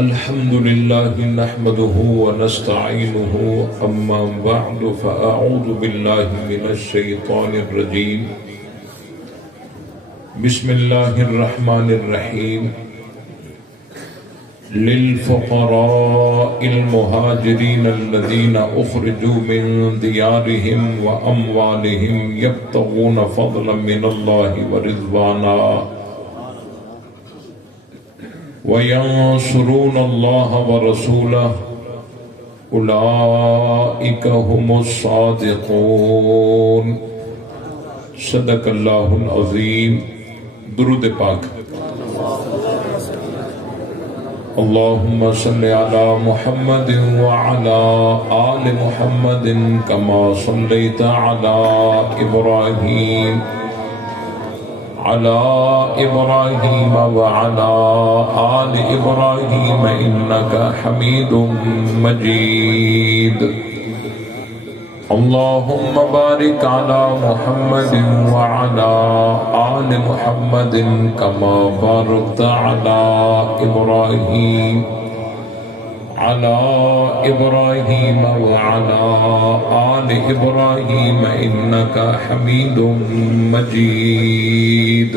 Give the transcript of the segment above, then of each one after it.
الحمد لله نحمده ونستعينه أما بعد فأعوذ بالله من الشيطان الرجيم بسم الله الرحمن الرحيم للفقراء المهاجرين الذين أخرجوا من ديارهم وأموالهم يبتغون فضلا من الله ورضوانا وينصرون الله ورسوله أولئك هم الصادقون صدق الله العظيم درود پاک اللهم صل على محمد وعلى آل محمد كما صليت على إبراهيم وعلى آل إبراهيم إنك حميد مجيد اللهم بارك على محمد وعلى آل محمد كما باركت على إبراهيم وعلى آل إبراهيم إنك حميد مجيد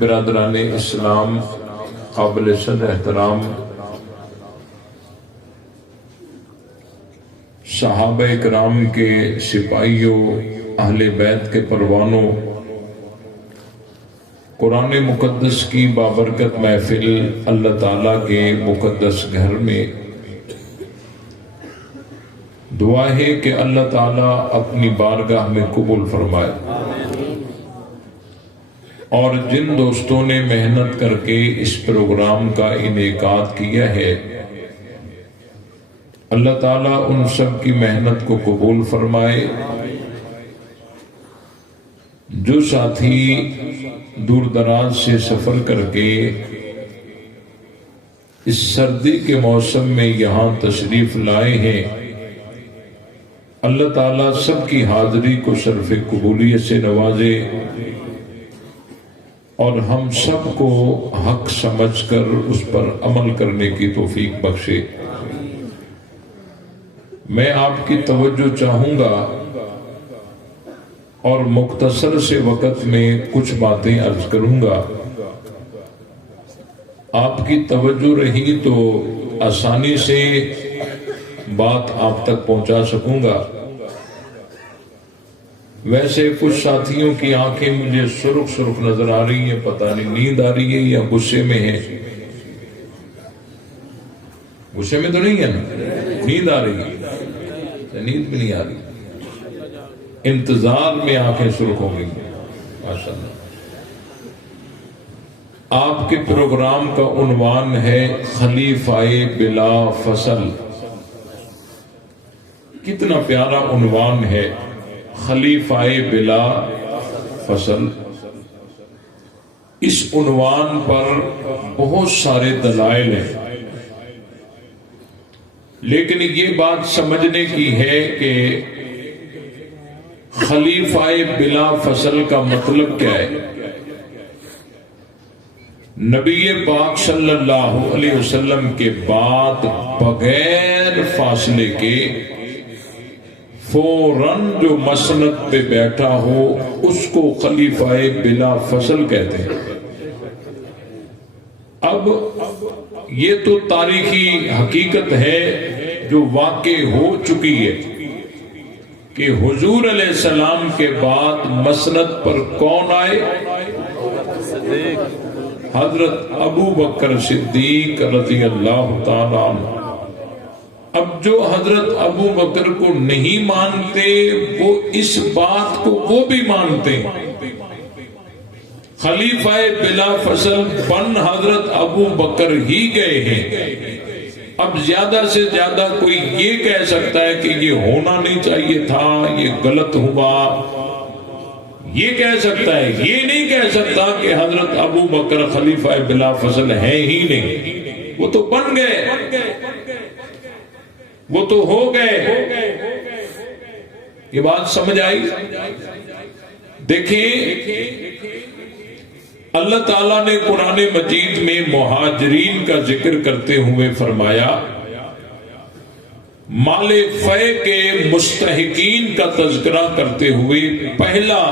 برادران اسلام، قابل صد احترام صحابہ اکرام کے سپاہیوں، اہل بیت کے پروانوں، قرآن مقدس کی بابرکت محفل اللہ تعالیٰ کے مقدس گھر میں دعا ہے کہ اللہ تعالیٰ اپنی بارگاہ میں قبول فرمائے، اور جن دوستوں نے محنت کر کے اس پروگرام کا انعقاد کیا ہے اللہ تعالیٰ ان سب کی محنت کو قبول فرمائے۔ جو ساتھی دور دراز سے سفر کر کے اس سردی کے موسم میں یہاں تشریف لائے ہیں اللہ تعالیٰ سب کی حاضری کو شرف قبولیت سے نوازے اور ہم سب کو حق سمجھ کر اس پر عمل کرنے کی توفیق بخشے۔ میں آپ کی توجہ چاہوں گا اور مختصر سے وقت میں کچھ باتیں عرض کروں گا، آپ کی توجہ رہی تو آسانی سے بات آپ تک پہنچا سکوں گا۔ ویسے کچھ ساتھیوں کی آنکھیں مجھے سرخ سرخ نظر آ رہی ہیں، پتہ نہیں نیند آ رہی ہے یا غصے میں ہے۔ غصے میں تو نہیں ہے نا؟ نیند آ رہی ہے؟ نیند بھی نہیں آ رہی، انتظار میں آنکھیں سرخ ہو گئی ماشاءاللہ۔ آپ کے پروگرام کا عنوان ہے خلیفہ بلا فصل۔ کتنا پیارا عنوان ہے، خلیفہ بلا فصل۔ اس عنوان پر بہت سارے دلائل ہیں، لیکن یہ بات سمجھنے کی ہے کہ خلیفہ بلا فصل کا مطلب کیا ہے۔ نبی پاک صلی اللہ علیہ وسلم کے بعد بغیر فاصلے کے فوراً جو مسند پہ بیٹھا ہو اس کو خلیفہ بلا فصل کہتے ہیں۔ اب یہ تو تاریخی حقیقت ہے جو واقع ہو چکی ہے کہ حضور علیہ السلام کے بعد مسند پر کون آئے؟ حضرت ابو بکر صدیق رضی اللہ تعالیٰ عنہ۔ اب جو حضرت ابو بکر کو نہیں مانتے وہ اس بات کو وہ بھی مانتے ہیں۔ خلیفہ بلا فصل بن حضرت ابو بکر ہی گئے ہیں۔ اب زیادہ سے زیادہ کوئی یہ کہہ سکتا ہے کہ یہ ہونا نہیں چاہیے تھا، یہ غلط ہوا، یہ کہہ سکتا ہے، یہ نہیں کہہ سکتا کہ حضرت ابو بکر خلیفہ بلا فصل ہے ہی نہیں۔ وہ تو بن گئے، وہ تو ہو گئے۔ یہ بات سمجھ آئی؟ دیکھیں اللہ تعالیٰ نے قرآن مجید میں مہاجرین کا ذکر کرتے ہوئے فرمایا، مال فے کے مستحقین کا تذکرہ کرتے ہوئے پہلا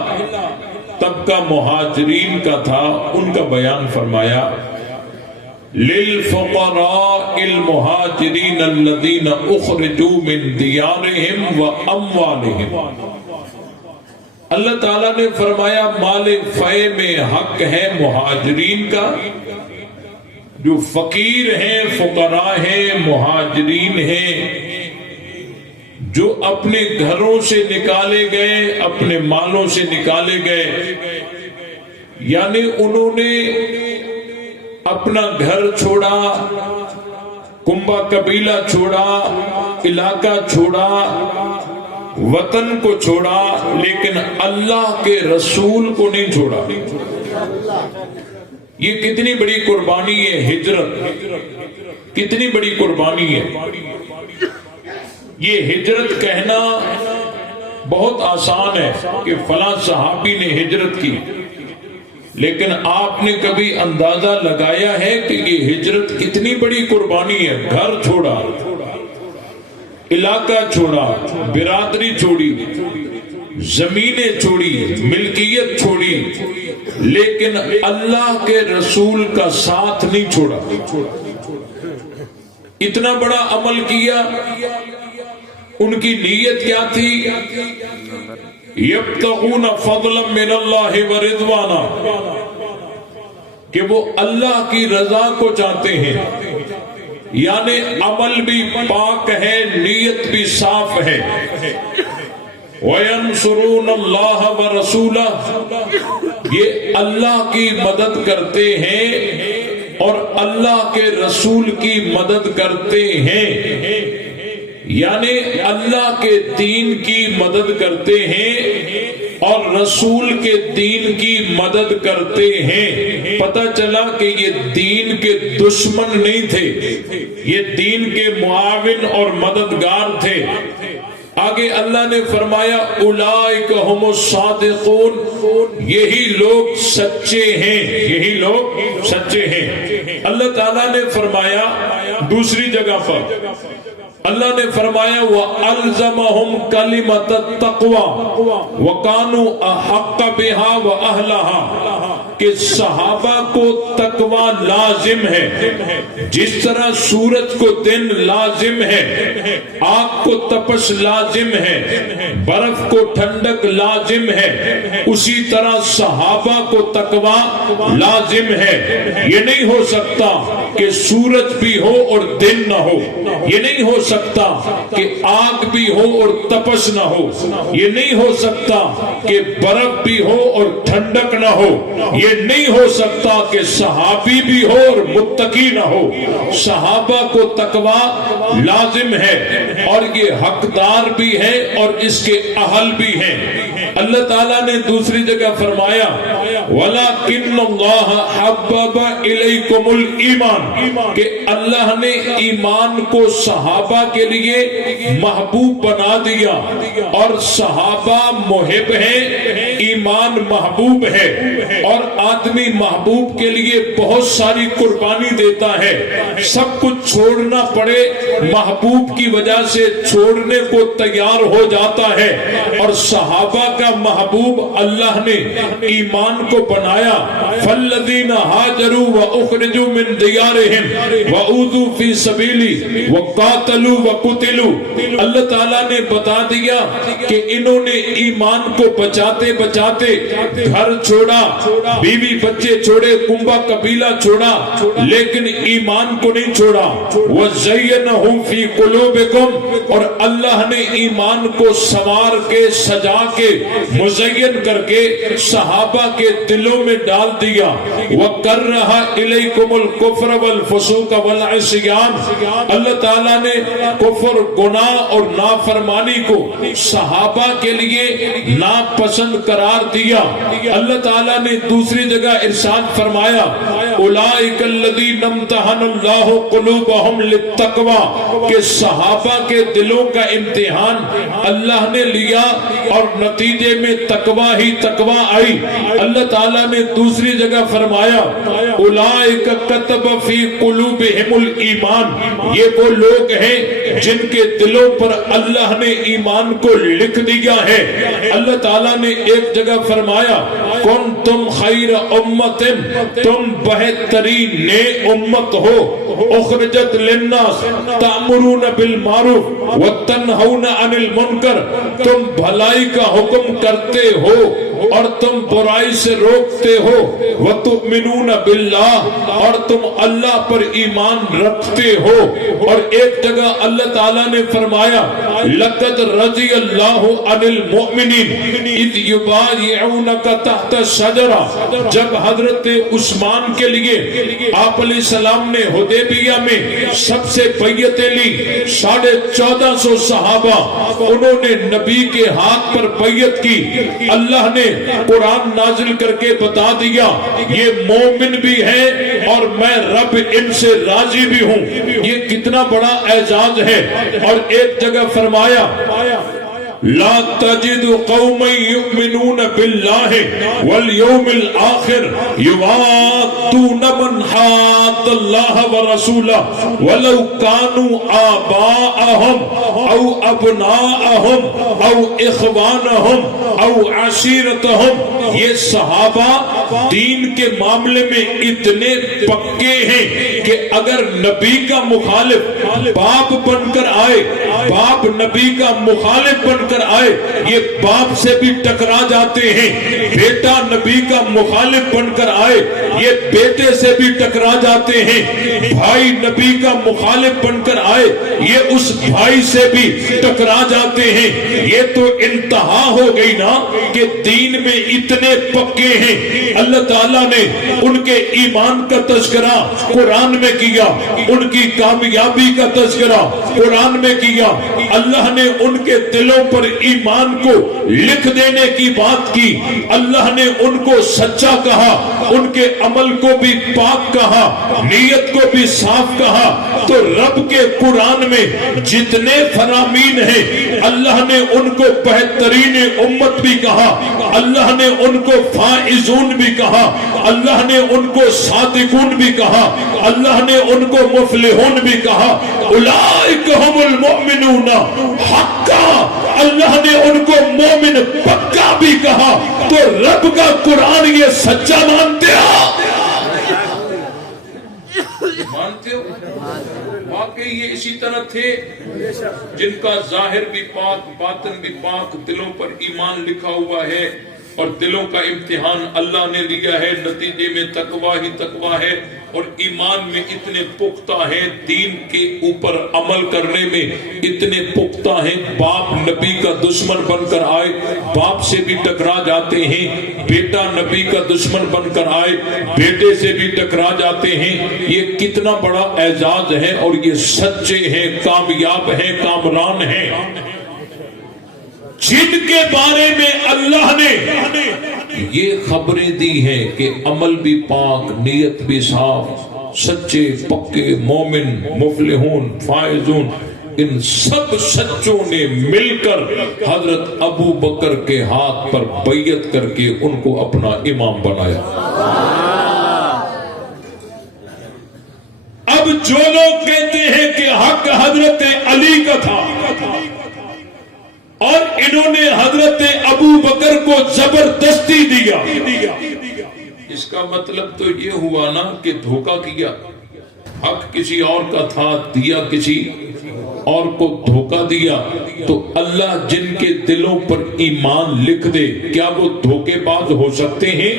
طبقہ مہاجرین کا تھا، ان کا بیان فرمایا، للفقراء المہاجرین الذین اخرجوا من دیارہم واموالہم۔ اللہ تعالیٰ نے فرمایا مال فے میں حق ہے مہاجرین کا، جو فقیر ہیں، فقراء ہیں، مہاجرین ہیں، جو اپنے گھروں سے نکالے گئے، اپنے مالوں سے نکالے گئے، یعنی انہوں نے اپنا گھر چھوڑا، کنبہ قبیلہ چھوڑا، علاقہ چھوڑا، وطن کو چھوڑا، لیکن اللہ کے رسول کو نہیں چھوڑا۔ یہ کتنی بڑی قربانی ہے، ہجرت کتنی بڑی قربانی ہے۔ یہ ہجرت کہنا بہت آسان ہے کہ فلاں صحابی نے ہجرت کی، لیکن آپ نے کبھی اندازہ لگایا ہے کہ یہ ہجرت کتنی بڑی قربانی ہے؟ گھر چھوڑا، علاقہ چھوڑا، برادری چھوڑی، زمینیں چھوڑی، ملکیت چھوڑی، لیکن اللہ کے رسول کا ساتھ نہیں چھوڑا۔ اتنا بڑا عمل کیا۔ ان کی نیت کیا تھی؟ یبتغون فضلا من اللہ ورضوانا، کہ وہ اللہ کی رضا کو چاہتے ہیں، یعنی عمل بھی پاک ہے، نیت بھی صاف ہے۔ وَيَنْصُرُونَ اللَّهَ وَرَسُولَهُ، یہ اللہ کی مدد کرتے ہیں اور اللہ کے رسول کی مدد کرتے ہیں، یعنی اللہ کے دین کی مدد کرتے ہیں اور رسول کے دین کی مدد کرتے ہیں۔ پتہ چلا کہ یہ دین کے دشمن نہیں تھے، یہ دین کے معاون اور مددگار تھے۔ آگے اللہ نے فرمایا اولئک ھم الصادقون، یہی لوگ سچے ہیں، یہی لوگ سچے ہیں۔ اللہ تعالیٰ نے فرمایا دوسری جگہ پر، اللہ نے فرمایا وَأَلْزَمَهُمْ كَلِمَةَ التَّقْوَى وَكَانُوا أَحَقَّ بِهَا وَأَهْلَهَا، کہ صحابہ کو تقوی لازم ہے، جس طرح سورج کو دن لازم ہے، آگ کو تپش لازم ہے، برف کو ٹھنڈک لازم ہے، اسی طرح صحابہ کو تقوی لازم ہے۔ یہ نہیں ہو سکتا کہ سورج بھی ہو اور دن نہ ہو، یہ نہیں ہو سکتا کہ آگ بھی ہو اور تپش نہ ہو، یہ نہیں ہو سکتا کہ برف بھی ہو اور ٹھنڈک نہ ہو، یہ نہیں ہو سکتا کہ صحابی بھی ہو اور متقی نہ ہو۔ صحابہ کو تقوی لازم ہے اور یہ حقدار بھی ہے اور اس کے اہل بھی ہیں۔ اللہ تعالیٰ نے دوسری جگہ فرمایا وَلَكِنَّ اللَّهَ حَبَّبَ إِلَيْكُمُ الْإِيمَانَ، کہ اللہ نے ایمان کو صحابہ کے لیے محبوب بنا دیا، اور صحابہ محب ہیں، ایمان محبوب ہے، اور آدمی محبوب کے لیے بہت ساری قربانی دیتا ہے، سب کچھ چھوڑنا پڑے محبوب کی وجہ سے چھوڑنے کو تیار ہو جاتا ہے۔ اور صحابہ کا محبوب اللہ نے ایمان کو بنایا، فالذین ہاجروا واخرجوا من دیارہم واوذوا فی سبیلی وقاتلوا وقتلوا، اللہ تعالیٰ نے بتا دیا کہ انہوں نے ایمان کو بچاتے بچاتے گھر چھوڑا، بیوی بچے چھوڑے، کنبہ قبیلہ چھوڑا، لیکن ایمان کو نہیں چھوڑا۔ وَزَيَّنَهُ فِي قُلُوبِكُمْ، اور اللہ نے ایمان کو سنوار کے سجا کے مزین کر کے صحابہ کے دلوں میں ڈال دیا۔ وَكَرَّهَ إِلَيْكُمُ الْكُفْرَ وَالْفُسُوقَ وَالْعِصْيَانَ، اللہ تعالیٰ نے کفر، گناہ اور نافرمانی کو صحابہ کے لیے ناپسند قرار دیا۔ اللہ تعالیٰ نے دوسری جگہ ارشاد فرمایا اولئک الذین امتحن اللہ قلوبہم للتقوی کہ صحابہ کے دلوں کا امتحان اللہ نے لیا اور نتیجے میں تقوی ہی تقوی آئی۔ اللہ تعالیٰ نے دوسری جگہ فرمایا اولئک کتب فی قلوبہم الایمان، یہ وہ لوگ ہیں جن کے دلوں پر اللہ نے ایمان کو لکھ دیا ہے۔ اللہ تعالیٰ نے ایک جگہ فرمایا کنتم خیر امت، تم بہترین امت ہو، اخرجت للناس تأمرون بالمعروف وتنہون عن المنکر، تم بھلائی کا حکم کرتے ہو اور تم برائی سے روکتے ہو، وتؤمنون باللہ اور تم اللہ پر ایمان رکھتے ہو۔ اور ایک جگہ اللہ تعالیٰ نے فرمایا لقد رضی اللہ عن المؤمنین اذ یبایعونک تحت الشجرہ، جب حضرت عثمان کے لیے آپ علیہ السلام نے حدیبیہ میں سب سے بیعتیں لی، 1450 صحابہ انہوں نے نبی کے ہاتھ پر بیعت کی۔ اللہ نے قرآن نازل کر کے بتا دیا یہ مومن بھی ہے اور میں رب ان سے راضی بھی ہوں۔ یہ کتنا بڑا اعزاز ہے۔ اور ایک جگہ فرمایا لا تجد قوما يؤمنون بالله واليوم الآخر يوادون من حاد الله ورسوله ولو كانوا آباءهم أو أبناءهم أو إخوانهم أو عشيرتهم۔ یہ صحابہ دین کے معاملے میں اتنے پکے ہیں کہ اگر نبی کا مخالف باپ بن کر آئے، باپ نبی کا مخالف بن کر آئے، یہ باپ سے بھی ٹکرا جاتے ہیں۔ بیٹا نبی کا مخالف بن کر آئے، یہ بیٹے سے بھی ٹکرا جاتے ہیں۔ بھائی نبی کا مخالف بن کر آئے، یہ اس بھائی سے بھی ٹکرا جاتے ہیں۔ یہ تو انتہا ہو گئی نا کہ دین میں اتنے پکے ہیں۔ اللہ تعالیٰ نے ان کے ایمان کا تذکرہ قرآن میں کیا، ان کی کامیابی کا تذکرہ قرآن میں کیا۔ اللہ نے ان کے دلوں پر ایمان کو لکھ دینے کی بات کی۔ اللہ نے ان کو سچا کہا، ان کے عمل کو بھی پاک کہا، نیت کو بھی صاف کہا۔ تو رب کے قرآن میں جتنے فرامین ہیں اللہ نے ان کو بہترین امت بھی کہا، اللہ نے ان کو فائزون بھی کہا، اللہ نے ان کو صادقون بھی کہا، اللہ نے ان کو مفلحون بھی کہا۔ اولئک هم المؤمنون حقا، اللہ نے ان کو مومن پکا بھی کہا۔ تو رب کا قرآن یہ سچا مانتے ہو؟ مانتے ہو؟ واقعی یہ اسی طرح تھے جن کا ظاہر بھی پاک باطن بھی پاک، دلوں پر ایمان لکھا ہوا ہے اور دلوں کا امتحان اللہ نے لیا ہے، نتیجے میں تقوی ہی تقوی ہے اور ایمان میں اتنے پختہ ہیں، دین کے اوپر عمل کرنے میں اتنے پختہ ہیں۔ باپ نبی کا دشمن بن کر آئے، باپ سے بھی ٹکرا جاتے ہیں، بیٹا نبی کا دشمن بن کر آئے، بیٹے سے بھی ٹکرا جاتے ہیں۔ یہ کتنا بڑا اعزاز ہے اور یہ سچے ہیں، کامیاب ہیں، کامران ہیں، جن کے بارے میں اللہ نے یہ خبریں دی ہیں کہ عمل بھی پاک، نیت بھی صاف، سچے پکے مومن، مفلحون، فائزون۔ ان سب سچوں نے مل کر حضرت ابو بکر کے ہاتھ پر بیعت کر کے ان کو اپنا امام بنایا۔ اب جو لوگ کہتے ہیں کہ حق حضرت علی کا تھا اور انہوں نے حضرت ابو بکر کو زبردستی دیا، اس کا مطلب تو یہ ہوا نا کہ دھوکہ کیا۔ حق کسی اور کا تھا، دیا کسی اور کو دھوکہ دیا۔ تو اللہ جن کے دلوں پر ایمان لکھ دے، کیا وہ دھوکے باز ہو سکتے ہیں؟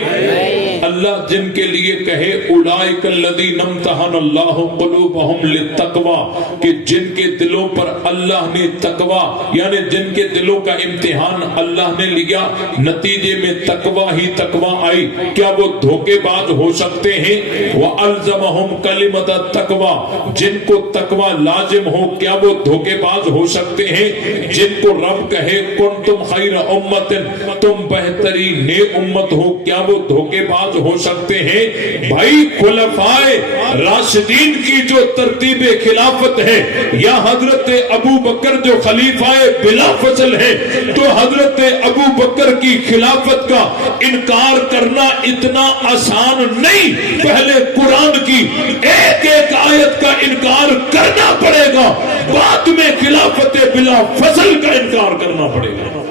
اللہ جن کے لیے کہے اولئک الذین امتحن اللہ قلوبہم للتقوی، کہ جن کے دلوں پر اللہ نے تقوی یعنی جن کے دلوں کا امتحان اللہ نے لیا، نتیجے میں تقوی ہی تقوی آئی، کیا وہ دھوکے باز ہو سکتے ہیں؟ وَأَلْزَمَهُمْ كَلِمَةَ التَّقْوَى، جن کو تقوی لازم ہو، کیا وہ دھوکے باز ہو سکتے ہیں جن کو رب کہے کنتم خیر امت، تم بہترین نیک امت ہو؟ کیا وہ دھوکے باز ہو سکتے ہیں؟ بھائی خلفائے راشدین کی جو ترتیب خلافت ہے، یا حضرت ابو بکر جو خلیفہ بلا فصل ہے، تو حضرت ابو بکر کی خلافت کا انکار کرنا اتنا آسان نہیں. پہلے قرآن کی ایک ایک آیت کا انکار کرنا پڑے گا، بعد میں خلافت بلا فصل کا انکار کرنا پڑے گا.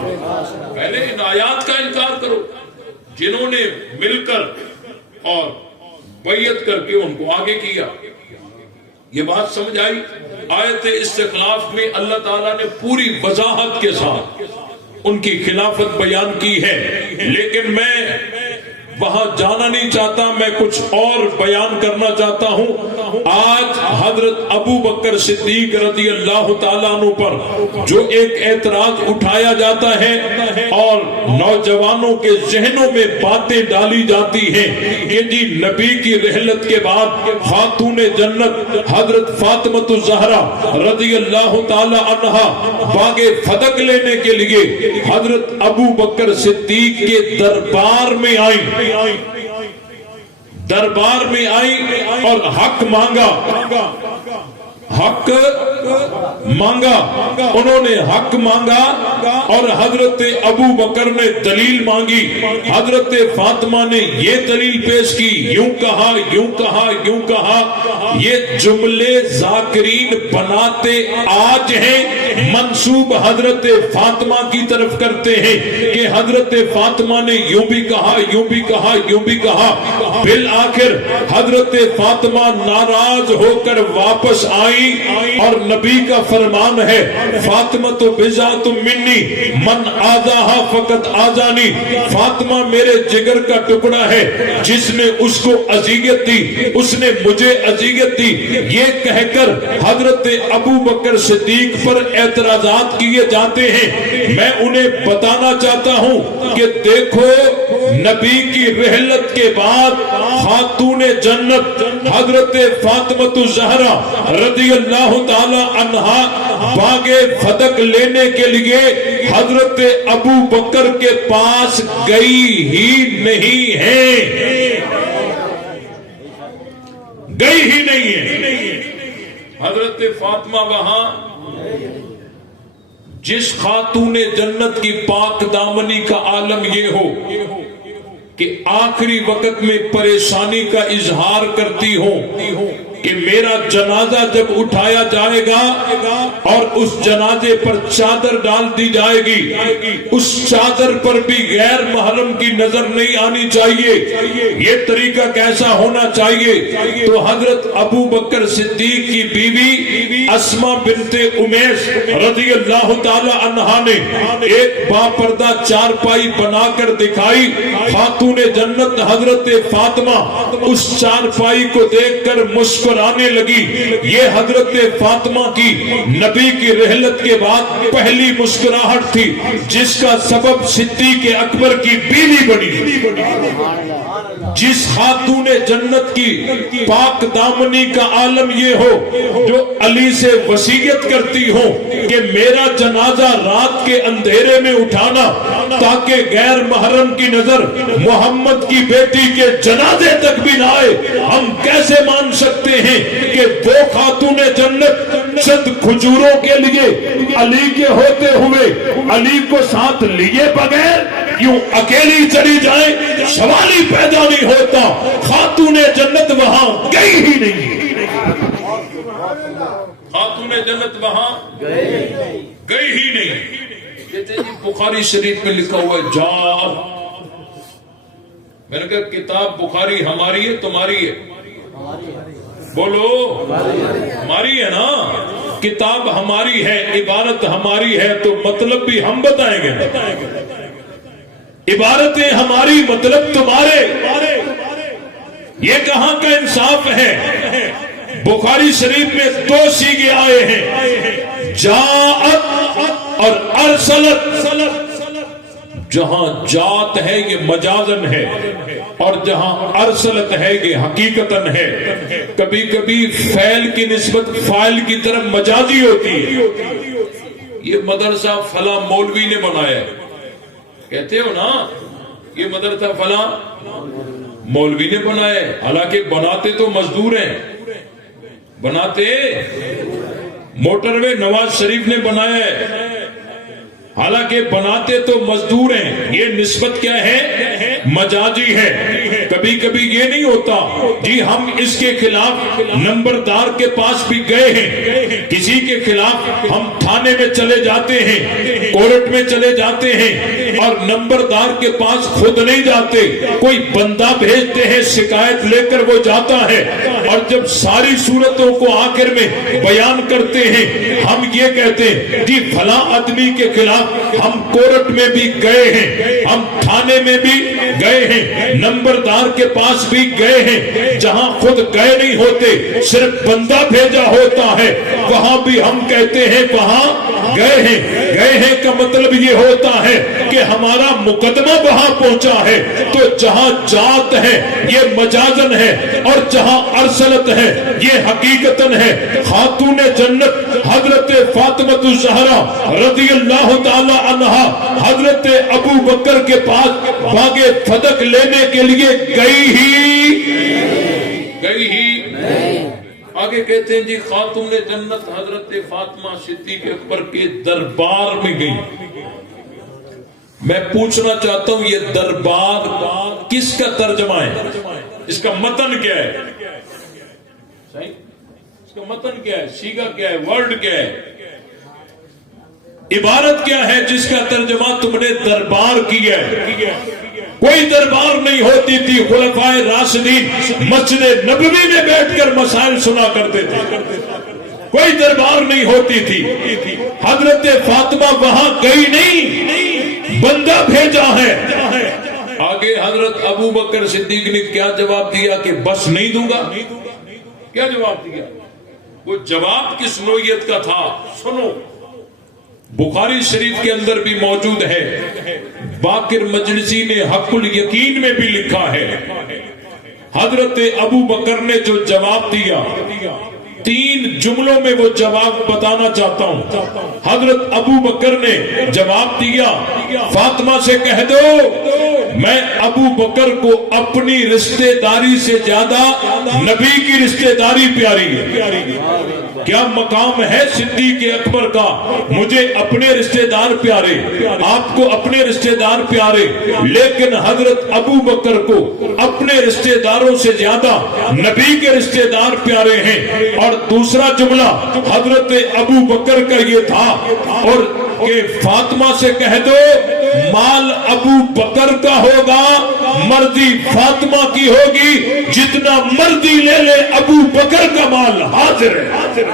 پہلے ان آیات کا انکار کرو جنہوں نے مل کر اور بیعت کر کے ان کو آگے کیا. یہ بات سمجھ آئی؟ آیت استخلاف میں اللہ تعالیٰ نے پوری وضاحت کے ساتھ ان کی خلافت بیان کی ہے، لیکن میں وہاں جانا نہیں چاہتا، میں کچھ اور بیان کرنا چاہتا ہوں. آج حضرت ابو بکر صدیق رضی اللہ تعالیٰ عنہ پر جو ایک اعتراض اٹھایا جاتا ہے اور نوجوانوں کے ذہنوں میں باتیں ڈالی جاتی ہیں کہ جی نبی کی رحلت کے بعد خاتون جنت حضرت فاطمہ الزہرا رضی اللہ تعالیٰ عنہا باغ فتق لینے کے لیے حضرت ابو بکر صدیق کے دربار میں آئی، دربار میں آئی اور حق مانگا، حق مانگا، انہوں نے حق مانگا اور حضرت ابو بکر نے دلیل مانگی. حضرت فاطمہ نے یہ دلیل پیش کی، یوں کہا یوں کہا یوں کہا. یہ جملے ذاکرین بناتے آج ہیں، منسوب حضرت فاطمہ کی طرف کرتے ہیں کہ حضرت فاطمہ نے یوں بھی کہا یوں بھی کہا یوں بھی کہا. بالآخر حضرت فاطمہ ناراض ہو کر واپس آئی اور نبی کا فرمان ہے فاطمہ تو بذات منی من آذاہا فقط آذانی. فاطمہ میرے جگر کا ٹکڑا ہے، جس نے اس کو اذیت دی اس نے مجھے اذیت دی. یہ کہہ کر حضرت ابو بکر صدیق پر اعتراضات کیے جاتے ہیں. میں انہیں بتانا چاہتا ہوں کہ دیکھو نبی کی رحلت کے بعد خاتون جنت حضرت فاطمہ الزہرا رضی اللہ تعالی عنہا باغ فتق لینے کے لیے حضرت ابو بکر کے پاس گئی ہی نہیں ہے، گئی ہی نہیں ہے. حضرت فاطمہ وہاں جس خاتون جنت کی پاک دامنی کا عالم یہ ہو کہ آخری وقت میں پریشانی کا اظہار کرتی ہوں کہ میرا جنازہ جب اٹھایا جائے گا اور اس جنازے پر چادر ڈال دی جائے گی، اس چادر پر بھی غیر محرم کی نظر نہیں آنی چاہیے. یہ طریقہ کیسا ہونا چاہیے؟ تو حضرت ابو بکر صدیق کی بیوی اسما بنت امیس رضی اللہ تعالی عنہا نے ایک باپردہ چارپائی بنا کر دکھائی. خاتون جنت حضرت فاطمہ اس چارپائی کو دیکھ کر مسکرانے لگی. یہ حضرت فاطمہ کی نبی کی رحلت کے بعد پہلی مسکراہٹ تھی جس کا سبب صدیق اکبر کی بیوی بنی. جس خاتون جنت کی پاک دامنی کا عالم یہ ہو جو علی سے وصیت کرتی ہو کہ میرا جنازہ رات کے اندھیرے میں اٹھانا تاکہ غیر محرم کی نظر محمد کی بیٹی کے جنازے تک بھی نہ آئے. ہم کیسے مان سکتے ہیں کہ وہ خاتون جنت چند کھجوروں کے لیے علی کے ہوتے ہوئے علی کو ساتھ لیے بغیر کیوں اکیلی چلی جائیں؟ سوال ہی پیدا نہیں ہوتا. خاتون جنت وہاں گئی ہی نہیں، خاتون جنت وہاں گئی ہی نہیں. بخاری شریف میں لکھا ہوا ہے جا، میں نے کہا کتاب بخاری ہماری ہے تمہاری ہے؟ بولو ہماری ہے نا. کتاب ہماری ہے، عبارت ہماری ہے، تو مطلب بھی ہم بتائیں گے. عبارتیں ہماری مطلب تمہارے، یہ کہاں کا انصاف ہے؟ بخاری شریف میں دو سیغے آئے ہیں، جاءت اور ارسلت. جہاں جات ہے یہ مجازن ہے اور جہاں ارسلت ہے یہ حقیقتاً ہے. کبھی کبھی فعل کی نسبت فاعل کی طرف مجازی ہوتی ہے. یہ مدرسہ فلاں مولوی نے بنایا ہے کہتے ہو نا, یہ مدرسہ فلاں مولوی نے بنایا ہے, حالانکہ بناتے تو مزدور ہیں. بناتے موٹر وے نواز شریف نے بنایا ہے, حالانکہ بناتے تو مزدور ہیں. یہ نسبت کیا ہے؟ مجازی ہے. کبھی کبھی یہ نہیں ہوتا جی ہم اس کے خلاف نمبردار کے پاس بھی گئے ہیں, کسی کے خلاف ہم تھانے میں چلے جاتے ہیں, کورٹ میں چلے جاتے ہیں اور نمبردار کے پاس خود نہیں جاتے, کوئی بندہ بھیجتے ہیں, شکایت لے کر وہ جاتا ہے اور جب ساری صورتوں کو آخر میں بیان کرتے ہیں ہم یہ کہتے ہیں جی فلاں آدمی کے خلاف ہم کورٹ میں بھی گئے ہیں, ہم تھانے میں بھی گئے ہیں, نمبردار کے پاس بھی گئے ہیں. جہاں خود گئے نہیں ہوتے صرف بندہ بھیجا ہوتا ہے وہاں بھی ہم کہتے ہیں وہاں گئے ہیں. گئے ہیں کا مطلب یہ ہوتا ہے کہ ہمارا مقدمہ وہاں پہنچا ہے. تو جہاں جات ہے یہ مجازن ہے اور جہاں ارسلت ہے یہ حقیقتاً ہے. خاتون جنت حضرت فاطمہ الزہرا رضی اللہ تعالی عنہا حضرت ابو بکر کے پاس باغ فدق لینے کے لیے گئی ہی. آگے کہتے ہیں جی خاتون جنت حضرت فاطمہ صدیق اکبر کے دربار میں گئی. میں پوچھنا چاہتا ہوں یہ دربار کس کا ترجمہ ہے؟ اس کا متن کیا ہے؟ صحیح, اس کا متن کیا ہے؟ سیگا کیا ہے؟ ورڈ کیا ہے؟ عبارت کیا ہے جس کا ترجمہ تم نے دربار کیا ہے؟ کوئی دربار نہیں ہوتی تھی. خلفائے راشدین مسجد نبوی میں بیٹھ کر مسائل سنا کرتے تھے, کوئی دربار نہیں ہوتی تھی. حضرت فاطمہ وہاں گئی نہیں, بندہ بھیجا ہے. آگے حضرت ابو بکر صدیق نے کیا جواب دیا کہ بس نہیں دوں گا. کیا جواب دیا؟ وہ جواب کس نوعیت کا تھا سنو, بخاری شریف کے اندر بھی موجود ہے. باقر مجلسی نے حق الیقین میں بھی لکھا ہے. حضرت ابو بکر نے جو جواب دیا 3 جملوں میں وہ جواب بتانا چاہتا ہوں. حضرت ابو بکر نے جواب دیا فاطمہ سے کہہ دو میں ابو بکر کو اپنی رشتہ داری سے زیادہ نبی کی رشتہ داری پیاری ہے. کیا مقام ہے صدیق اکبر کا؟ مجھے اپنے رشتہ دار پیارے, آپ کو اپنے رشتہ دار پیارے, لیکن حضرت ابو بکر کو اپنے رشتہ داروں سے زیادہ نبی کے رشتہ دار پیارے ہیں. اور دوسرا جملہ حضرت ابو بکر کا یہ تھا اور کہ فاطمہ سے کہہ دو مال ابو بکر کا ہوگا, مرضی فاطمہ کی ہوگی, جتنا مرضی لے لے ابو بکر کا مال حاضر ہے.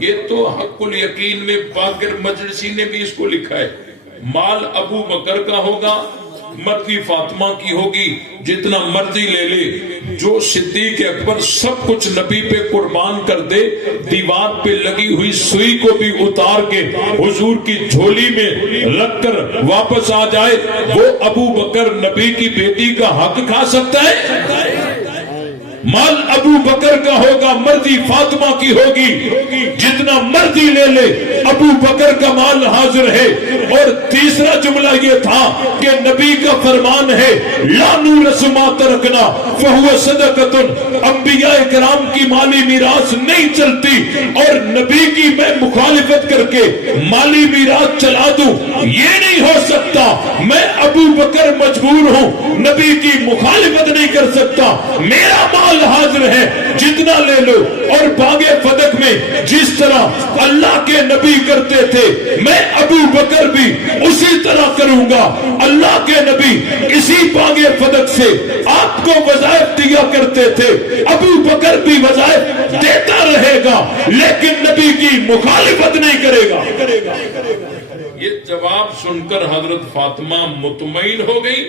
یہ تو حق الیقین میں باقر مجلسی نے بھی اس کو لکھا ہے, مال ابو بکر کا ہوگا, مرضی فاطمہ کی ہوگی, جتنا مرضی لے لے. جو صدیق اکبر سب کچھ نبی پہ قربان کر دے, دیوار پہ لگی ہوئی سوئی کو بھی اتار کے حضور کی جھولی میں رکھ کر واپس آ جائے, وہ ابو بکر نبی کی بیٹی کا حق کھا سکتا ہے؟ مال ابو بکر کا ہوگا, مرضی فاطمہ کی ہوگی, جتنا مرضی لے لے ابو بکر کا مال حاضر ہے. اور تیسرا جملہ یہ تھا کہ نبی کا فرمان ہے لا نورث ما ترکنا فہو صدقۃ, انبیاء کرام کی مالی میراث نہیں چلتی اور نبی کی میں مخالفت کر کے مالی میراث چلا دوں, یہ نہیں ہو سکتا. میں ابو بکر مجبور ہوں, نبی کی مخالفت نہیں کر سکتا. میرا مال حاضر ہے, جتنا لے لو. اور باغ فدق میں جس طرح اللہ کے نبی کرتے تھے میں ابو بکر بھی اسی طرح کروں گا. اللہ کے نبی اسی باغ فدق سے آپ کو وظائف دیا کرتے تھے, ابو بکر بھی وظائف دیتا رہے گا لیکن نبی کی مخالفت نہیں کرے گا. یہ جواب سن کر حضرت فاطمہ مطمئن ہو گئی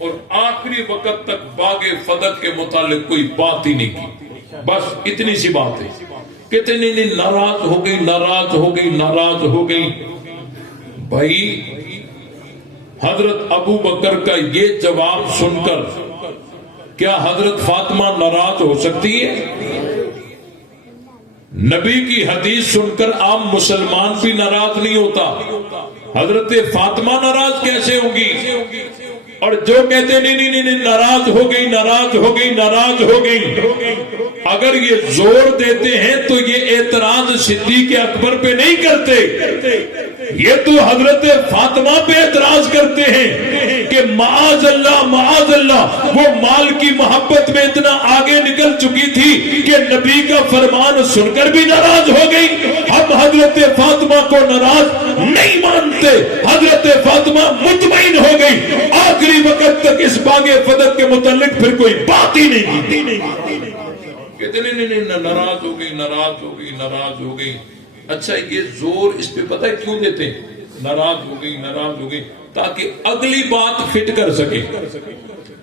اور آخری وقت تک باغ فدق کے متعلق کوئی بات ہی نہیں کی. بس اتنی سی بات ہے. کہتے نہیں ناراض ہو گئی, ناراض ہو گئی, ناراض ہو گئی. بھائی حضرت ابو بکر کا یہ جواب سن کر کیا حضرت فاطمہ ناراض ہو سکتی ہے؟ نبی کی حدیث سن کر عام مسلمان بھی ناراض نہیں ہوتا، حضرت فاطمہ ناراض کیسے ہوں گی؟ اور جو کہتے ہیں نہیں ناراض ہو گئی ناراض ہو گئی ناراض ہو گئی، اگر یہ زور دیتے ہیں تو یہ اعتراض صدیق اکبر پہ نہیں کرتے، یہ تو حضرت فاطمہ پہ اعتراض کرتے ہیں کہ معاذ اللہ وہ مال کی محبت میں اتنا آگے نکل چکی تھی کہ نبی کا فرمان سن کر بھی ناراض ہو گئی۔ ہم حضرت فاطمہ کو ناراض نہیں مانتے، حضرت فاطمہ مطمئن ہو گئی، آخری وقت تک اس باغ فدق کے متعلق پھر کوئی بات ہی نہیں کی۔ کہتے نہیں ناراض ہو گئی ناراض ہو گئی ناراض ہو گئی۔ اچھا یہ زور اس پہ پتہ ہے کیوں دیتے ہیں؟ ناراض ہو گئی تاکہ اگلی بات فٹ کر سکے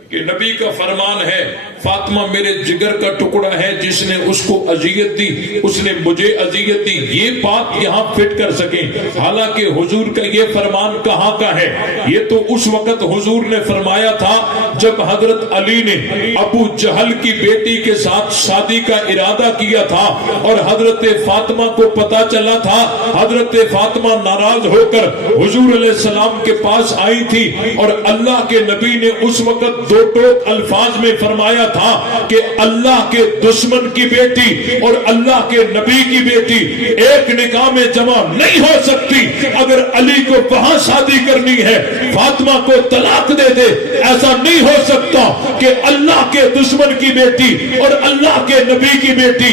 کہ نبی کا فرمان ہے فاطمہ میرے جگر کا ٹکڑا ہے، جس نے اس کو اذیت دی اس نے مجھے اذیت دی، یہ بات یہاں فٹ کر سکیں۔ حالانکہ حضور کا یہ فرمان کہاں کا ہے؟ یہ تو اس وقت حضور نے فرمایا تھا جب حضرت علی نے ابو جہل کی بیٹی کے ساتھ شادی کا ارادہ کیا تھا اور حضرت فاطمہ کو پتا چلا تھا، حضرت فاطمہ ناراض ہو کر حضور علیہ السلام کے پاس آئی تھی اور اللہ کے نبی نے اس وقت دو ٹوک الفاظ میں فرمایا تھا کہ اللہ کے دشمن کی بیٹی اور اللہ کے نبی کی بیٹی ایک نکاح میں جمع نہیں ہو سکتی، اگر علی کو وہاں شادی کرنی ہے فاطمہ کو طلاق دے دے، ایسا نہیں ہو سکتا کہ اللہ کے دشمن کی بیٹی اور اللہ کے نبی کی بیٹی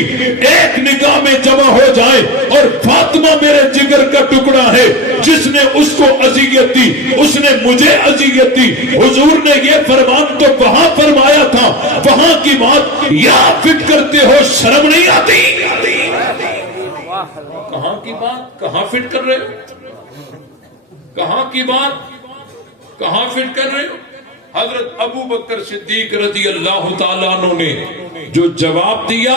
ایک نکاح میں جمع ہو جائے اور فاطمہ میرے جگر کا ٹکڑا ہے، جس نے اس کو اذیت دی اس نے مجھے اذیت دی۔ حضور نے یہ فرمان تو وہاں فرمایا تھا، وہاں کی بات یا فٹ کرتے ہو، شرم نہیں آتی؟ کہاں کی بات کہاں فٹ کر رہے ہو؟ کہاں کی بات کہاں فٹ کر رہے ہو؟ حضرت ابو بکر صدیق رضی اللہ تعالیٰ عنہ نے جو جواب دیا،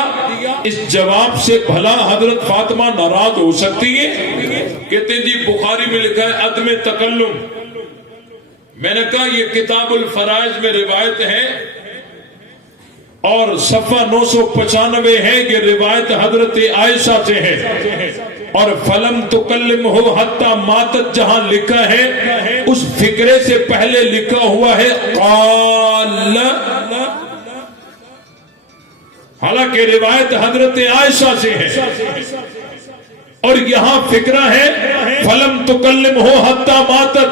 اس جواب سے بھلا حضرت فاطمہ ناراض ہو سکتی ہے؟ کہتے جی بخاری میں لکھا ہے عدم تکلم، میں نے کہا یہ کتاب الفرائض میں روایت ہے اور صفحہ 995 ہے، یہ روایت حضرت عائشہ سے ہے، اور فلم تکلم ہو حتی ماتت جہاں لکھا ہے اس فکرے سے پہلے لکھا ہوا ہے قال، حالانکہ روایت حضرت عائشہ سے ہے اور یہاں فکرہ ہے فلم تکلم ہو حتی ماتت،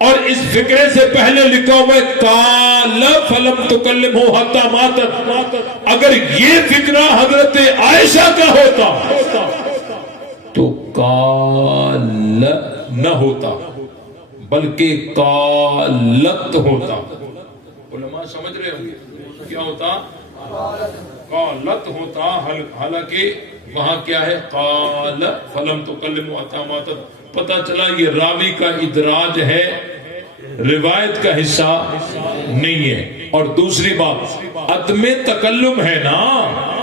اور اس فکرے سے پہلے لکھا ہوا ہے قال فلم تکلم ہو حتی ماتت۔ اگر یہ فکرہ حضرت عائشہ کا ہوتا تو قال نہ ہوتا بلکہ قالت ہوتا۔ علماء سمجھ رہے ہوں گے کیا ہوتا؟ قالت ہوتا، حالانکہ وہاں کیا ہے قال فلم تکلم حتی ماتت۔ پتہ چلا یہ راوی کا ادراج ہے، روایت کا حصہ نہیں ہے۔ اور دوسری بات عدم تکلم ہے نا،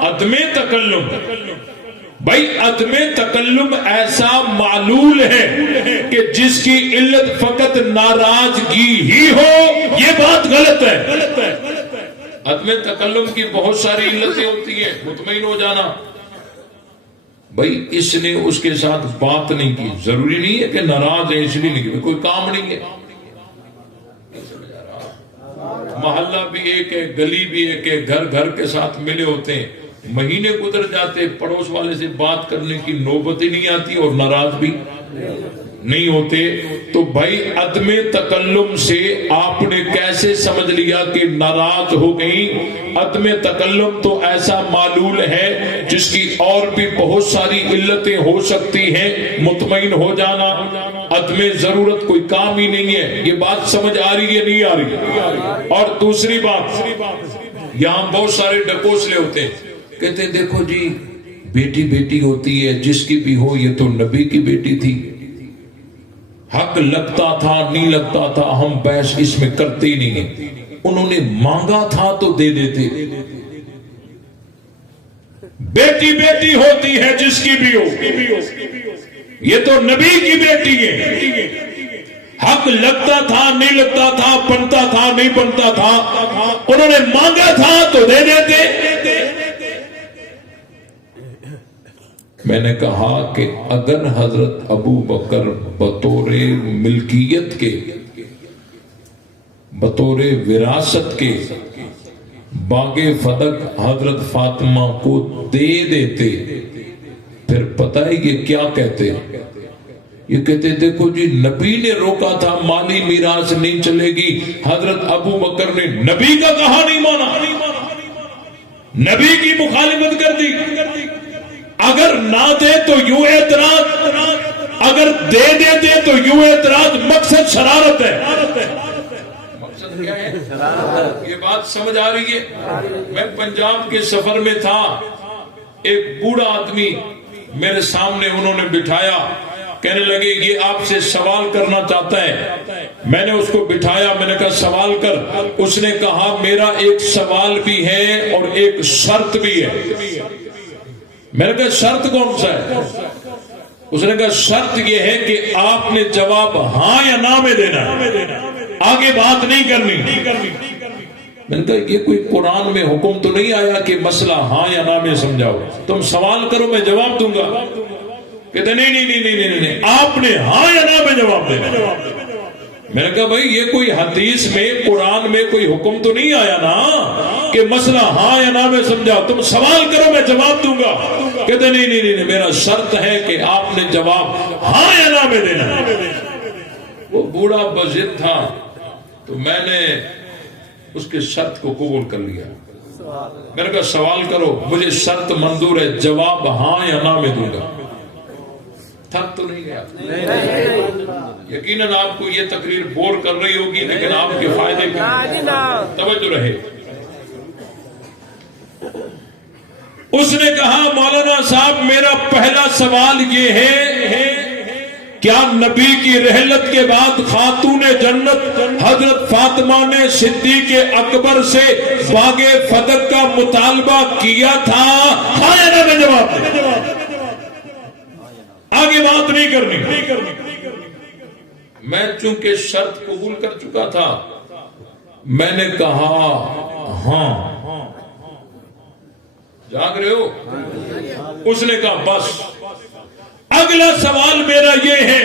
عدم تکلم بھائی عدم تکلم ایسا معلول ہے کہ جس کی علت فقط ناراضگی ہی ہو، یہ بات غلط ہے۔ عدم تکلم کی بہت ساری علتیں ہوتی ہیں، مطمئن ہو جانا بھائی اس نے اس کے ساتھ بات نہیں کی، ضروری نہیں ہے کہ ناراض ہے اس لیے نہیں کی، کوئی کام نہیں ہے، محلہ بھی ایک ہے گلی بھی ایک ہے، گھر گھر کے ساتھ ملے ہوتے ہیں، مہینے گزر جاتے پڑوس والے سے بات کرنے کی نوبت ہی نہیں آتی اور ناراض بھی نہیں ہوتے۔ تو بھائی عدم تکلم سے آپ نے کیسے سمجھ لیا کہ ناراض ہو گئی؟ عدم تکلم تو ایسا معلول ہے جس کی اور بھی بہت ساری علتیں ہو سکتی ہیں، مطمئن ہو جانا، عدم ضرورت کوئی کام ہی نہیں ہے۔ یہ بات سمجھ آ رہی ہے نہیں آ رہی؟ اور دوسری بات یہاں بہت سارے ڈکوسلے ہوتے ہیں، کہتے ہیں دیکھو جی بیٹی بیٹی ہوتی ہے، جس کی بھی ہو، یہ تو نبی کی بیٹی تھی، حق لگتا تھا نہیں لگتا تھا ہم بحث اس میں کرتے ہی نہیں ہیں، انہوں نے مانگا تھا تو دے دیتے۔ بیٹی بیٹی ہوتی ہے جس کی بھی ہو، یہ تو نبی کی بیٹی ہے، حق لگتا تھا نہیں لگتا تھا، بنتا تھا نہیں بنتا تھا، انہوں نے مانگا تھا تو دے دیتے۔ میں نے کہا کہ اگر حضرت ابو بکر بطور ملکیت کے، بطور وراثت کے باغ فدق حضرت فاطمہ کو دے دیتے، پھر پتہ ہے یہ کیا کہتے؟ یہ کہتے دیکھو جی نبی نے روکا تھا مالی میراث نہیں چلے گی، حضرت ابو بکر نے نبی کا کہا نہیں مانا، نبی کی مخالفت کر دی۔ اگر نہ دے تو یوں اعتراض، اگر دے دیتے تو یوں اعتراض، مقصد شرارت ہے۔ مقصد کیا ہے؟ یہ بات سمجھ آ رہی ہے؟ میں پنجاب کے سفر میں تھا، ایک بوڑھا آدمی میرے سامنے انہوں نے بٹھایا، کہنے لگے یہ آپ سے سوال کرنا چاہتا ہے۔ میں نے اس کو بٹھایا، میں نے کہا سوال کر۔ اس نے کہا میرا ایک سوال بھی ہے اور ایک شرط بھی ہے۔ میں نے کہا شرط کون سا ہے؟ اس نے کہا شرط یہ ہے کہ آپ نے جواب ہاں یا نہ میں دینا، آگے بات نہیں کرنی۔ میں نے کہا یہ کوئی قرآن میں حکم تو نہیں آیا کہ مسئلہ ہاں یا نہ میں سمجھاؤ، تم سوال کرو میں جواب دوں گا۔ کہتے نہیں، آپ نے ہاں یا نہ میں جواب دینا۔ میں نے کہا بھائی یہ کوئی حدیث میں قرآن میں کوئی حکم تو نہیں آیا نا کہ مسئلہ ہاں یا نہ میں سمجھاؤ، تم سوال کرو میں جواب دوں گا۔ کہتے نہیں، میرا شرط ہے کہ آپ نے جواب ہاں یا نہ میں دینا۔ وہ بوڑھا بضد تھا تو میں نے اس کے شرط کو قبول کر لیا۔ میں نے کہا سوال کرو، مجھے شرط منظور ہے، جواب ہاں یا نہ میں دوں گا۔ تھک تو نہیں گیا؟ یقیناً آپ کو یہ تقریر بور کر رہی ہوگی لیکن آپ کے فائدے کی توجہ رہے۔ اس نے کہا مولانا صاحب میرا پہلا سوال یہ ہے کیا نبی کی رحلت کے بعد خاتون جنت حضرت فاطمہ نے صدیق اکبر سے باغ فدق کا مطالبہ کیا تھا؟ ہاں یا نہ میں جواب دے، آگے بات نہیں کرنی۔ میں چونکہ شرط قبول کر چکا تھا، میں نے کہا ہاں۔ جاگ رہے ہو؟ اس نے کہا بس۔ اگلا سوال میرا یہ ہے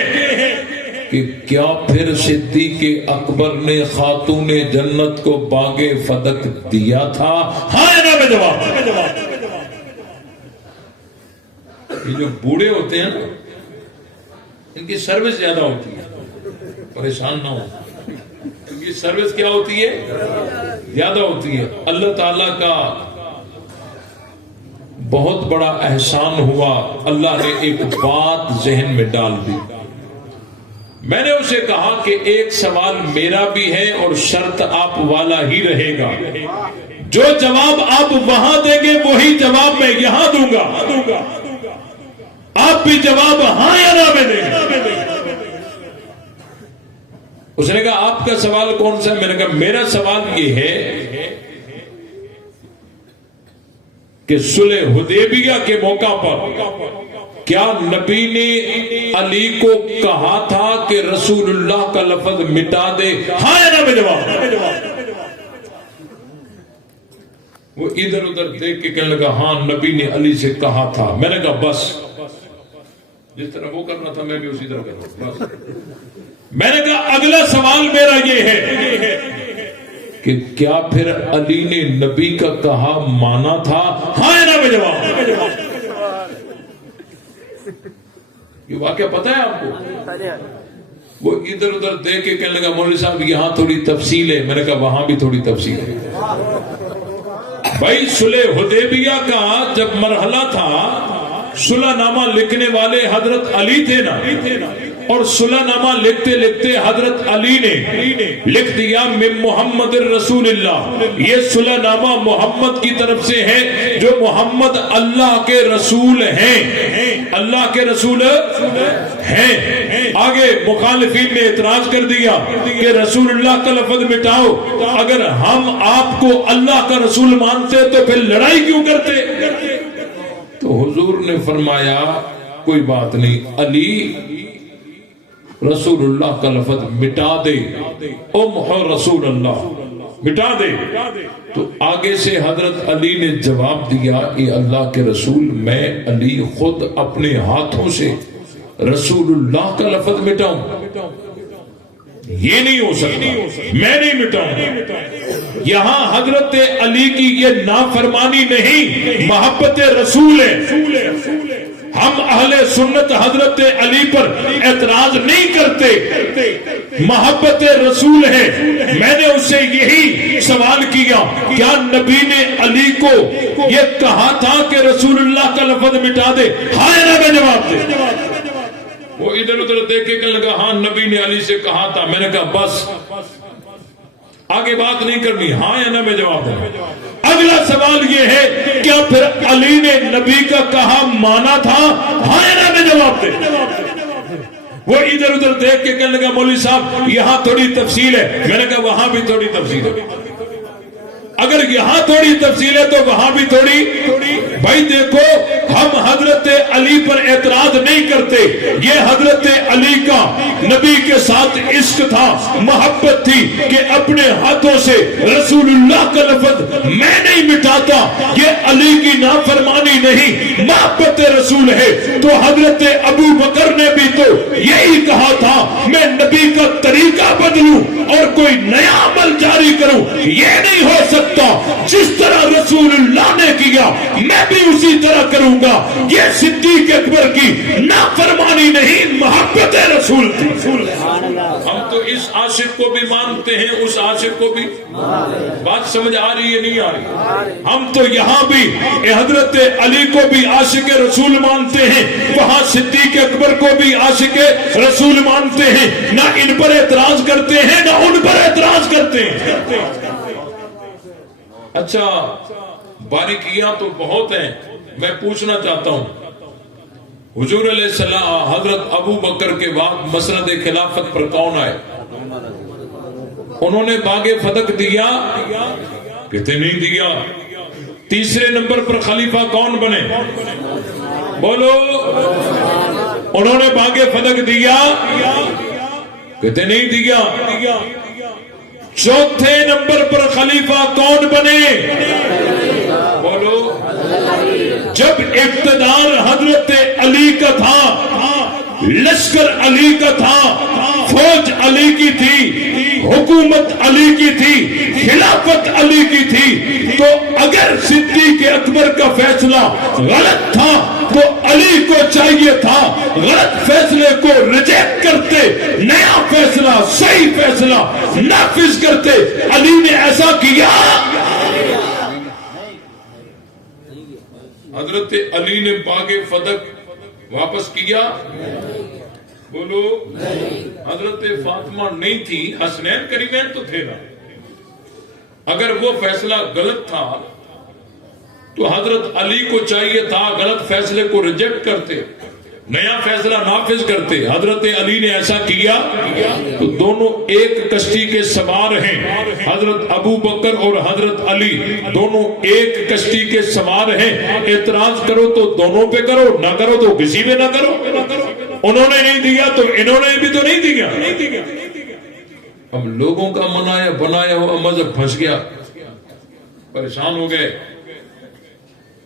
کہ کیا پھر صدیق اکبر نے خاتون جنت کو باغ فدق دیا تھا؟ ہاں یا نہ میں جواب۔ یہ جو بوڑھے ہوتے ہیں نا ان کی سروس زیادہ ہوتی ہے، پریشان نہ ہو، ان کی سروس کیا ہوتی ہے؟ زیادہ ہوتی ہے۔ اللہ تعالیٰ کا بہت بڑا احسان ہوا، اللہ نے ایک بات ذہن میں ڈال دی۔ میں نے اسے کہا کہ ایک سوال میرا بھی ہے اور شرط آپ والا ہی رہے گا، جو جواب آپ وہاں دیں گے وہی جواب میں یہاں دوں گا، آپ بھی جواب ہاں یا نہ میں دیں گے۔ اس نے کہا آپ کا سوال کون سا ہے؟ میں نے کہا میرا سوال یہ ہے کہ صلح حدیبیہ کے موقع پر کیا نبی نے علی کو کہا تھا کہ رسول اللہ کا لفظ مٹا دے؟ ہاں یا نہ میں جواب۔ وہ ادھر ادھر دیکھ کے کہنے لگا ہاں نبی نے علی سے کہا تھا۔ میں نے کہا بس، جس طرح وہ کرنا تھا میں بھی اسی طرح کرنا بس۔ میں نے کہا اگلا سوال میرا یہ ہے کہ کیا پھر علی نے نبی کا کہا مانا تھا؟ ہاں یا نہ میں جواب۔ یہ واقعہ پتہ ہے آپ کو؟ وہ ادھر ادھر دیکھ کے کہنے لگا مولوی صاحب یہاں تھوڑی تفصیل ہے۔ میں نے کہا وہاں بھی تھوڑی تفصیل ہے۔ بھائی صلح حدیبیہ کا جب مرحلہ تھا، صلح نامہ لکھنے والے حضرت علی تھے نا، اور صلح نامہ لکھتے لکھتے حضرت علی نے لکھ دیا من محمد الرسول اللہ، یہ صلح نامہ محمد کی طرف سے ہے جو محمد اللہ کے رسول ہیں، اللہ کے رسول ہیں۔ آگے مخالفین نے اعتراض کر دیا کہ رسول اللہ کا لفظ مٹاؤ، اگر ہم آپ کو اللہ کا رسول مانتے تو پھر لڑائی کیوں کرتے؟ تو حضور نے فرمایا کوئی بات نہیں، علی رسول اللہ کا لفظ مٹا دے، امحو رسول اللہ، مٹا دے۔ تو آگے سے حضرت علی نے جواب دیا، اے اللہ کے رسول، میں علی خود اپنے ہاتھوں سے رسول اللہ کا لفظ مٹاؤں؟ یہ نہیں ہو سکتا، میں نہیں مٹاؤں۔ یہاں حضرت علی کی یہ نافرمانی نہیں، محبت رسول ہے۔ ہم اہل سنت حضرت علی پر اعتراض نہیں کرتے، محبت رسول ہے۔ میں نے اس سے یہی سوال کیا، کیا نبی نے علی کو یہ کہا تھا کہ رسول اللہ کا لفظ مٹا دے؟ ہاں یا نہ میں جواب دے۔ وہ ادھر ادھر دیکھے کہ لگا ہاں نبی نے علی سے کہا تھا۔ میں نے کہا بس آگے بات نہیں کرنی، ہاں یا نہ میں جواب دے۔ اگلا سوال یہ ہے، کیا پھر علی نے نبی کا کہا مانا تھا؟ ہاں یا نہ میں جواب دے۔ وہ ادھر ادھر دیکھ کے کہنے لگا مولوی صاحب یہاں تھوڑی تفصیل ہے۔ میں نے کہا وہاں بھی تھوڑی تفصیل ہے، اگر یہاں تھوڑی تفصیل ہے تو وہاں بھی تھوڑی۔ بھائی دیکھو، ہم حضرت علی پر اعتراض نہیں کرتے، یہ حضرت علی کا نبی کے ساتھ عشق تھا، محبت تھی کہ اپنے ہاتھوں سے رسول اللہ کا لفظ میں نہیں مٹاتا، یہ علی کی نافرمانی نہیں، محبت رسول ہے۔ تو حضرت ابو بکر نے بھی تو یہی کہا تھا، میں نبی کا طریقہ بدلوں اور کوئی نیا عمل جاری کروں، یہ نہیں ہو سکتا۔ جس طرح رسول اللہ نے کیا میں بھی اسی طرح کروں گا۔ یہ صدیق اکبر کی نافرمانی نہیں، محبت رسول تھی۔ ہم تو اس عاشق کو بھی مانتے ہیں، اس عاشق کو بھی۔ بات سمجھ آ رہی ہے نہیں آ رہی؟ ہم تو یہاں بھی حضرت علی کو بھی عاشق رسول مانتے ہیں، وہاں صدیق اکبر کو بھی عاشق رسول مانتے ہیں، نہ ان پر اعتراض کرتے ہیں نہ ان پر اعتراض کرتے ہیں۔ اچھا باریکیاں تو بہت ہیں، میں پوچھنا چاہتا ہوں، حضور علیہ السلام حضرت ابو بکر کے بعد مسند خلافت پر کون آئے؟ انہوں نے باغ فتح دیا؟ کہتے نہیں دیا۔ تیسرے نمبر پر خلیفہ کون بنے؟ بولو۔ انہوں نے باغ فتح دیا؟ کہتے نہیں دیا۔ چوتھے نمبر پر خلیفہ کون بنے؟ بولو۔ جب اقتدار حضرت علی کا تھا، لشکر علی کا تھا، فوج علی کی تھی، حکومت علی کی تھی، خلافت علی کی تھی، تو اگر صدیق اکبر کا فیصلہ غلط تھا تو علی کو چاہیے تھا غلط فیصلے کو ریجیکٹ کرتے، نیا فیصلہ، صحیح فیصلہ نافذ کرتے۔ علی نے ایسا کیا؟ حضرت علی نے باغ فتح واپس کیا؟ بولو۔ حضرت فاطمہ نہیں تھی، حسنین کریمین تو تھے نا۔ اگر وہ فیصلہ غلط تھا تو حضرت علی کو چاہیے تھا غلط فیصلے کو ریجیکٹ کرتے، نیا فیصلہ نافذ کرتے۔ حضرت علی نے ایسا کیا؟ تو دونوں ایک کشتی کے سوار ہیں، حضرت ابو بکر اور حضرت علی دونوں ایک کشتی کے سوار ہیں۔ اعتراض کرو تو دونوں پہ کرو، نہ کرو تو کسی پہ نہ کرو۔ انہوں نے نہیں دیا تو انہوں نے بھی تو نہیں دیا۔ اب لوگوں کا منایا بنایا ہوا مذہب پھنس گیا، پریشان ہو گئے،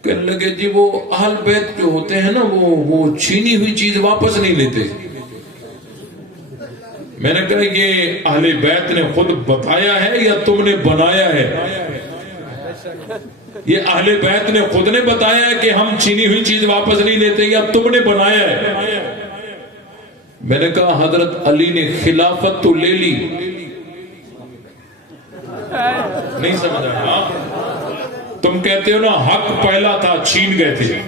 کہنے لگے جی وہ اہل بیت جو ہوتے ہیں نا وہ چھینی ہوئی چیز واپس نہیں لیتے۔ میں نے کہا یہ اہل بیت نے خود بتایا ہے یا تم نے بنایا ہے؟ یہ اہل بیت نے خود نے بتایا ہے کہ ہم چھینی ہوئی چیز واپس نہیں لیتے یا تم نے بنایا ہے؟ میں نے کہا حضرت علی نے خلافت تو لے لی، نہیں سمجھا؟ تم کہتے ہو نا حق پہلا تھا چھین گئے تھے،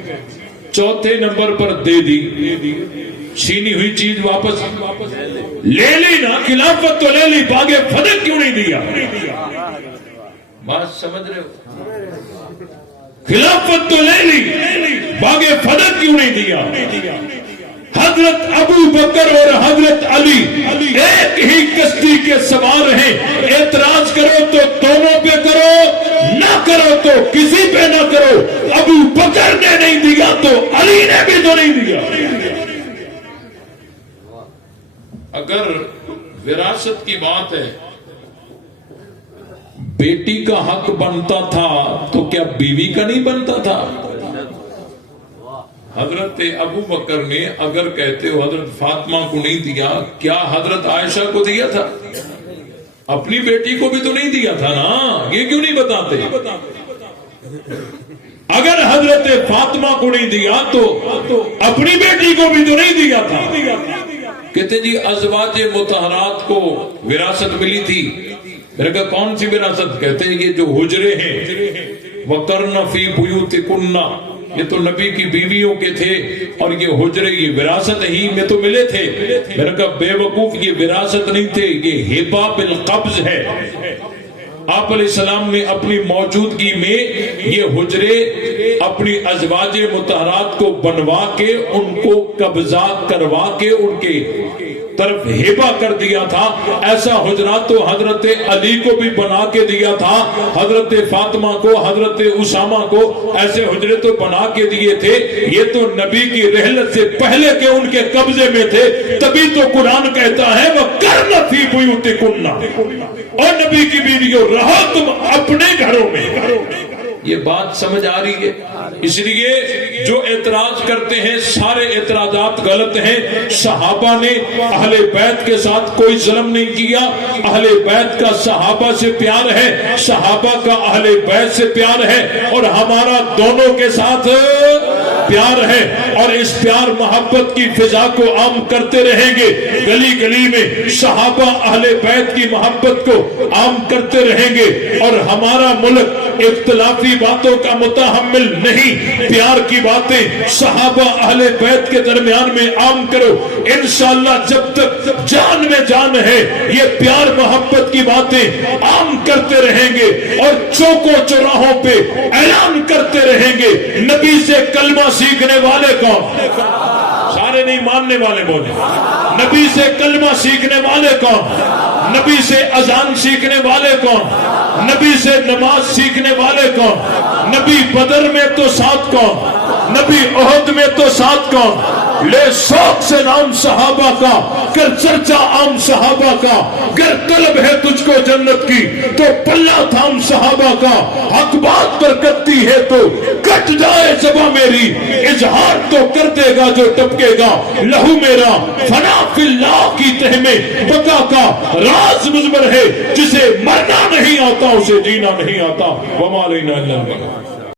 چوتھے نمبر پر دے دی، چھینی ہوئی چیز واپس لے لی نا، خلافت تو لے لی، باغ فتح کیوں نہیں دیا؟ بات سمجھ رہے ہو؟ خلافت تو لے لی، باغ فتح کیوں نہیں دیا؟ حضرت ابو بکر اور حضرت علی ایک ہی کشتی کے سوار ہیں، اعتراض کرو تو دونوں پہ کرو، نہ کرو تو کسی پہ نہ کرو۔ ابو بکر نے نہیں دیا تو علی نے بھی تو نہیں دیا۔ اگر وراثت کی بات ہے، بیٹی کا حق بنتا تھا تو کیا بیوی کا نہیں بنتا تھا؟ حضرت ابو بکر نے اگر کہتے ہو حضرت فاطمہ کو نہیں دیا، کیا حضرت عائشہ کو دیا تھا؟ اپنی بیٹی کو بھی تو نہیں دیا تھا نا، یہ کیوں نہیں بتاتے؟ اگر حضرت فاطمہ کو نہیں دیا تو اپنی بیٹی کو بھی تو نہیں دیا تھا۔ کہتے جی ازواج مطہرات کو وراثت ملی تھی۔ میرے کہا کون سی وراثت؟ کہتے ہیں یہ جو حجرے ہیں، وَقَرْنَ فِي بُيُوتِكُنَّ، یہ تو نبی کی بیویوں کے تھے، اور یہ حجرے یہ وراثت ہی میں تو ملے تھے۔ میرے کہا بے وقوف، یہ وراثت نہیں تھے، یہ ہبہ بالقبض ہے۔ آپ علیہ السلام نے اپنی موجودگی میں یہ حجرے اپنی ازواج مطہرات کو بنوا کے ان کو قبضہ کروا کے ان کے طرف ہبہ کر دیا تھا۔ ایسا حجرات تو حضرت علی کو بھی بنا کے دیا تھا، حضرت فاطمہ کو، حضرت اسامہ کو ایسے حجرے تو بنا کے دیے تھے۔ یہ تو نبی کی رحلت سے پہلے کے ان کے قبضے میں تھے، تبھی تو قرآن کہتا ہے وَقَرْنَ فِي بُيُوتِكُنَّ، اور نبی کی بیویوں رہو تم اپنے گھروں میں۔ یہ بات سمجھ آ رہی ہے؟ اس لیے جو اعتراض کرتے ہیں سارے اعتراضات غلط ہیں۔ صحابہ نے اہل بیت کے ساتھ کوئی ظلم نہیں کیا، اہل بیت کا صحابہ سے پیار ہے، صحابہ کا اہل بیت سے پیار ہے، اور ہمارا دونوں کے ساتھ پیار ہے، اور اس پیار محبت کی فضا کو عام کرتے رہیں گے۔ گلی گلی میں صحابہ اہل بیت کی محبت کو عام کرتے رہیں گے، اور ہمارا ملک اختلافی باتوں کا متحمل نہیں۔ پیار کی باتیں صحابہ اہل بیت کے درمیان میں عام کرو، انشاءاللہ جب تک جان میں جان ہے یہ پیار محبت کی باتیں عام کرتے رہیں گے، اور چوکوں چوراہوں پہ اعلان کرتے رہیں گے نبی سے کلمہ سیکھنے والے کون؟ سارے نہیں ماننے والے بولے۔ نبی سے کلمہ سیکھنے والے کون؟ نبی سے اذان سیکھنے والے کون؟ نبی سے نماز سیکھنے والے کون؟ نبی بدر میں تو ساتھ کون؟ نبی احد میں تو ساتھ کون؟ لے شوق سے نام صحابہ کا، کر چرچا عام صحابہ کا، گر طلب ہے تجھ کو جنت کی تو پلہ تھام صحابہ کا، حق بات پر کرتی ہے تو کٹ جائے زباں میری، اظہار تو کر دے گا جو ٹپکے گا، لہو میرا فنا فی اللہ کی تہ میں بقا کا راز مضمر ہے، جسے مرنا نہیں آتا اسے جینا نہیں آتا۔ وما علینا الا البلاغ۔